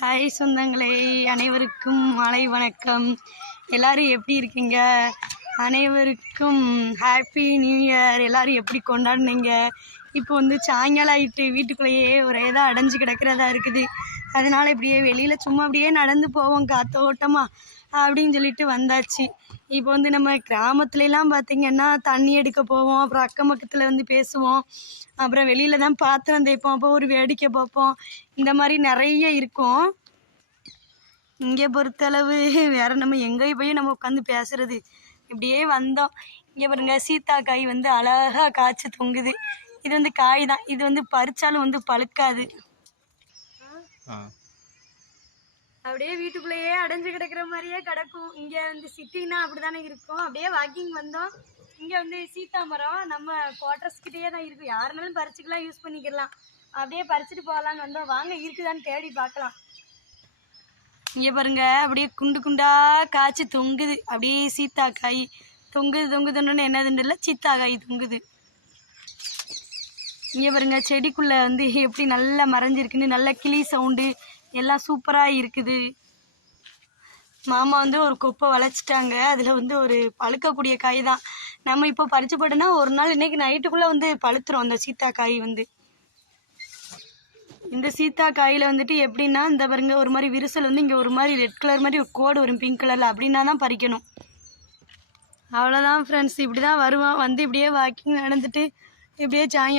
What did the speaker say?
Hi சொந்தங்களே அனைவருக்கும் மாலை வணக்கம். எல்லாரும் எப்படி இருக்கீங்க? அனைவருக்கும் ஹாப்பி நியூ இயர் எல்லாரும் எப்படி கொண்டாடுனீங்க? இப்போ வந்து சாயங்காலம் ஆயிட்டு வீட்டுக்குள்ளேயே ஒரே இதாக அடைஞ்சு கிடக்கிறதா இருக்குது. அதனால் இப்படியே வெளியில் சும்மா அப்படியே நடந்து போவோம் காத்தோட்டமாக அப்படின்னு சொல்லிட்டு வந்தாச்சு. இப்போ வந்து நம்ம கிராமத்துலலாம் பார்த்திங்கன்னா தண்ணி எடுக்க போவோம் அப்புறம் அக்கம் பக்கத்தில் வந்து பேசுவோம் அப்புறம் வெளியில் தான் பாத்திரம் தேய்ப்போம் அப்போ ஒரு வேடிக்கை பார்ப்போம். இந்த மாதிரி நிறைய இருக்கும். இங்கே பொறுத்தளவு வேறு நம்ம எங்கே போய் நம்ம உட்காந்து பேசுகிறது இப்படியே வந்தோம். இங்கே பாருங்க சீத்தாக்காய் வந்து அழகா காய்ச்சி தொங்குது. இது வந்து காய் தான். இது வந்து பறிச்சாலும் வந்து பழுக்காது. ஆ. அப்படியே வீட்டுக்குள்ளேயே அடைஞ்சு கிடக்கிற மாதிரியே கிடக்கும். இங்க வந்து சிட்டினா அப்படிதானே இருக்கும். அப்படியே வாக்கிங் வந்தோம். இங்க வந்து சீத்தா மரம் நம்ம குவார்டர்ஸ் கிட்டேயே தான் இருக்கும் யாருனாலும் பறிச்சுக்கலாம் யூஸ் பண்ணிக்கலாம். அப்படியே பறிச்சுட்டு போகலான்னு வந்தோம். வாங்க இருக்குதான்னு தேடி பார்க்கலாம். இங்கே பாருங்க அப்படியே குண்டு குண்டா காய்ச்சி தொங்குது. அப்படியே சீத்தாக்காய். தொங்குது தொங்குதுன்னு என்னதுன்னு இல்லை சீத்தாக்காய் தொங்குது. இங்கே பாருங்க செடிக்குள்ளே வந்து எப்படி நல்லா மறைஞ்சிருக்குன்னு நல்ல கிளி சவுண்டு எல்லாம் சூப்பராக இருக்குது. மாமா வந்து ஒரு கொப்பை வளைச்சிட்டாங்க அதில் வந்து ஒரு பழுக்கக்கூடிய காய் தான். நம்ம இப்போ பறிச்சு போட்டோன்னா ஒரு நாள் இன்றைக்கி நைட்டுக்குள்ளே வந்து பழுத்துரும் அந்த சீத்தாக்காய் வந்து. இந்த சீத்தா காயில் வந்துட்டு எப்படின்னா இந்த பாருங்க ஒரு மாதிரி விரிசல் வந்து இங்கே ஒரு மாதிரி ரெட் கலர் மாதிரி ஒரு கோடு வரும் பிங்க் கலரில் அப்படின்னா தான் பறிக்கணும். அவ்வளோதான் ஃப்ரெண்ட்ஸ் இப்படி தான் வருவான் வந்து இப்படியே வாக்கிங் நடந்துட்டு இப்படியே சாயங்காலம்